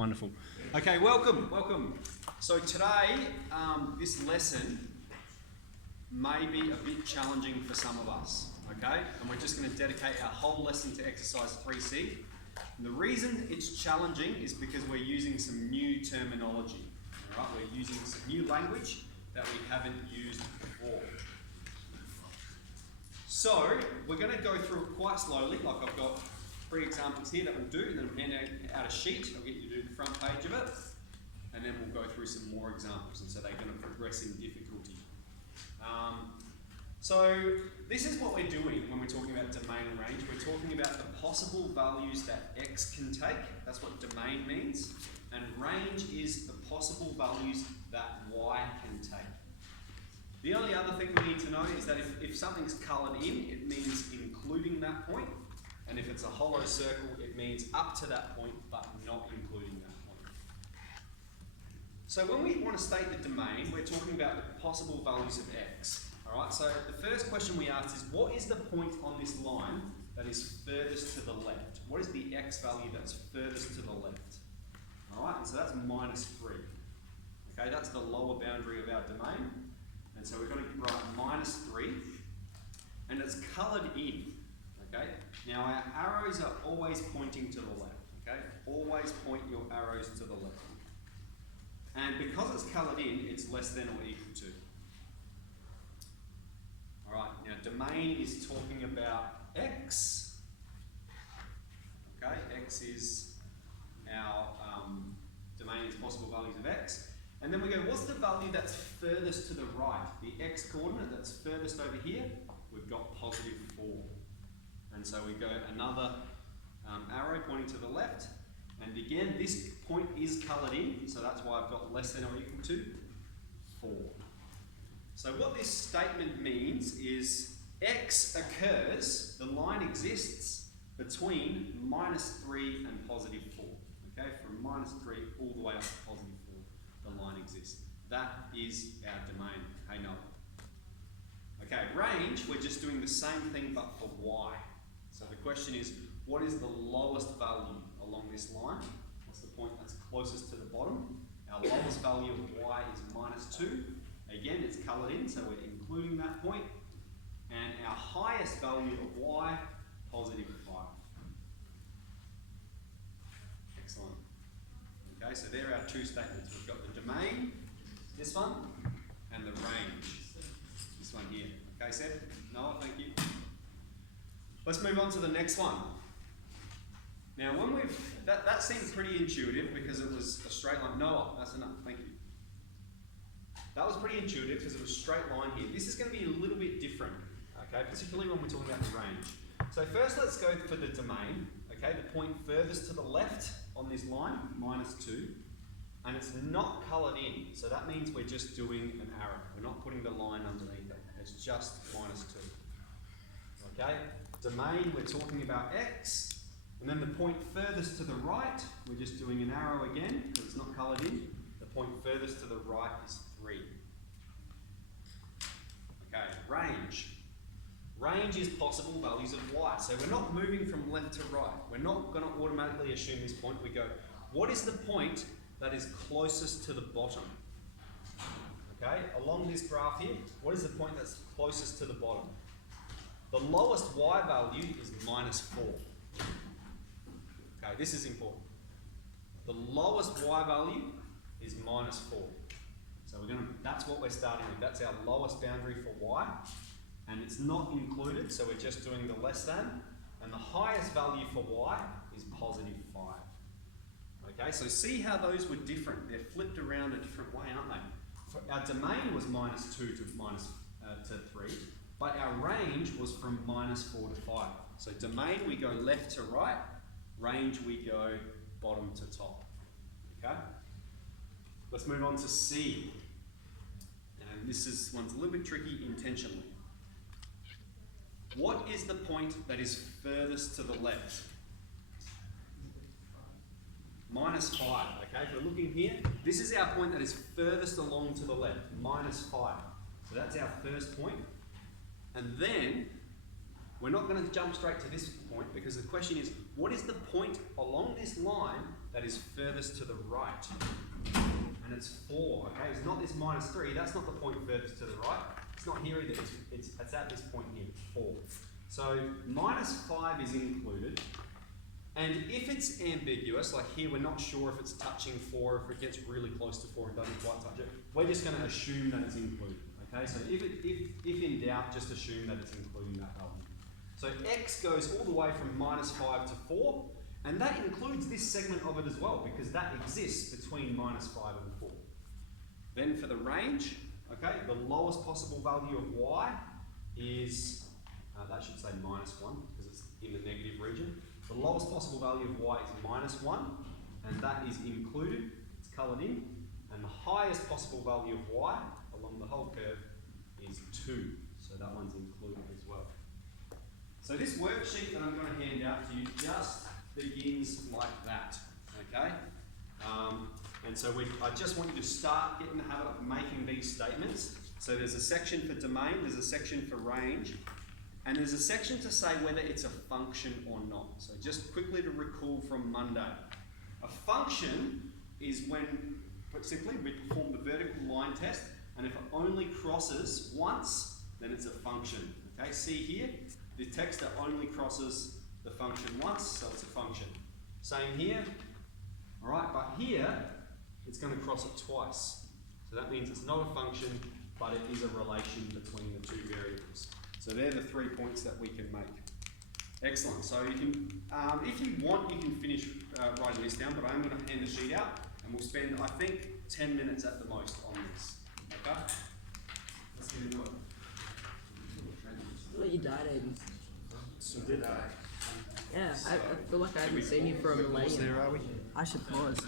Wonderful. Okay, welcome. So today, this lesson may be a bit challenging for some of us, okay? And we're just going to dedicate our whole lesson to exercise 3C. And the reason it's challenging is because we're using some new terminology, all right? We're using some new language that we haven't used before. So, we're going to go through it quite slowly, like I've got 3 examples here that we'll do, and then we'll hand out a sheet. I'll get you to do the front page of it, and then we'll go through some more examples, and so they're going to progress in difficulty. So this is what we're doing when we're talking about domain and range. We're talking about the possible values that x can take. That's what domain means. And range is the possible values that y can take. The only other thing we need to know is that if something's coloured in, it means including that point. And if it's a hollow circle, it means up to that point, but not including that point. So when we want to state the domain, we're talking about the possible values of x. All right, so the first question we asked is, what is the point on this line that is furthest to the left? What is the x value that's furthest to the left? All right, and so that's -3. Okay, that's the lower boundary of our domain. And so we're going to write -3, and it's coloured in. Okay, now our arrows are always pointing to the left. Okay, always point your arrows to the left. And because it's coloured in, it's less than or equal to. Alright, now domain is talking about x. Okay, x is our domain is possible values of x. And then we go, what's the value that's furthest to the right? The x coordinate that's furthest over here, we've got +4. And so we go another arrow pointing to the left. And again, this point is coloured in, so that's why I've got less than or equal to 4. So what this statement means is x occurs, the line exists between -3 and +4. Okay, from -3 all the way up to +4, the line exists. That is our domain. Hey, no. Okay, range, we're just doing the same thing but for y. So the question is, what is the lowest value along this line? What's the point that's closest to the bottom? Our lowest value of y is -2. Again, it's coloured in, so we're including that point. And our highest value of y, +5. Excellent. Okay, so there are our 2 statements. We've got the domain, this one, and the range, this one here. Okay, Seb? Noah, thank you. Let's move on to the next one. Now, when that seemed pretty intuitive because it was a straight line. Noah, that's enough, thank you. That was pretty intuitive because it was a straight line here. This is going to be a little bit different, okay, particularly when we're talking about the range. So first let's go for the domain, okay, the point furthest to the left on this line, -2, and it's not coloured in, so that means we're just doing an arrow. We're not putting the line underneath it, it's just -2. Okay, domain, we're talking about x, and then the point furthest to the right, we're just doing an arrow again, because it's not coloured in. The point furthest to the right is 3. Okay, range. Range is possible values of y. So we're not moving from left to right. We're not going to automatically assume this point. We go, what is the point that is closest to the bottom? Okay, along this graph here, what is the point that's closest to the bottom? The lowest y value is -4. Okay, this is important. The lowest y value is -4. So that's what we're starting with. That's our lowest boundary for y. And it's not included, so we're just doing the less than. And the highest value for y is +5. Okay, so see how those were different. They're flipped around a different way, aren't they? Our domain was -2 to 3, but our range was from -4 to 5. So domain, we go left to right. Range, we go bottom to top. Okay? Let's move on to C. And one's a little bit tricky intentionally. What is the point that is furthest to the left? -5, okay? If we're looking here, this is our point that is furthest along to the left, -5. So that's our first point. And then, we're not going to jump straight to this point because the question is, what is the point along this line that is furthest to the right. And it's 4, okay? It's not this minus 3, that's not the point furthest to the right. It's not here either, it's at this point here, 4. So minus 5 is included. And if it's ambiguous, like here we're not sure if it's touching 4, if it gets really close to 4 and doesn't quite touch it, we're just going to assume that it's included. Okay, so if in doubt, just assume that it's including that value. So x goes all the way from minus 5 to 4, and that includes this segment of it as well, because that exists between minus 5 and 4. Then for the range, okay, the lowest possible value of y is, that should say minus 1, because it's in the negative region. The lowest possible value of y is minus 1, and that is included, it's coloured in. And the highest possible value of y along the whole curve is 2, so that one's included as well. So this worksheet that I'm going to hand out to you just begins like that, okay? And so I just want you to start getting the habit of making these statements. So there's a section for domain, there's a section for range, and there's a section to say whether it's a function or not. So just quickly to recall from Monday. A function is when, put simply, we perform the vertical line test, and if it only crosses once, then it's a function. Okay, see here, the text that only crosses the function once, so it's a function. Same here, all right, but here, it's going to cross it twice. So that means it's not a function, but it is a relation between the two variables. So they're the 3 points that we can make. Excellent. So you can, if you want, you can finish writing this down, but I'm going to hand the sheet out, and we'll spend, I think, 10 minutes at the most on this. Okay? Let's get into it. Well, you died, Aiden. So did I? Yeah, I feel like I haven't seen you for a millennium. There, are we? I should pause.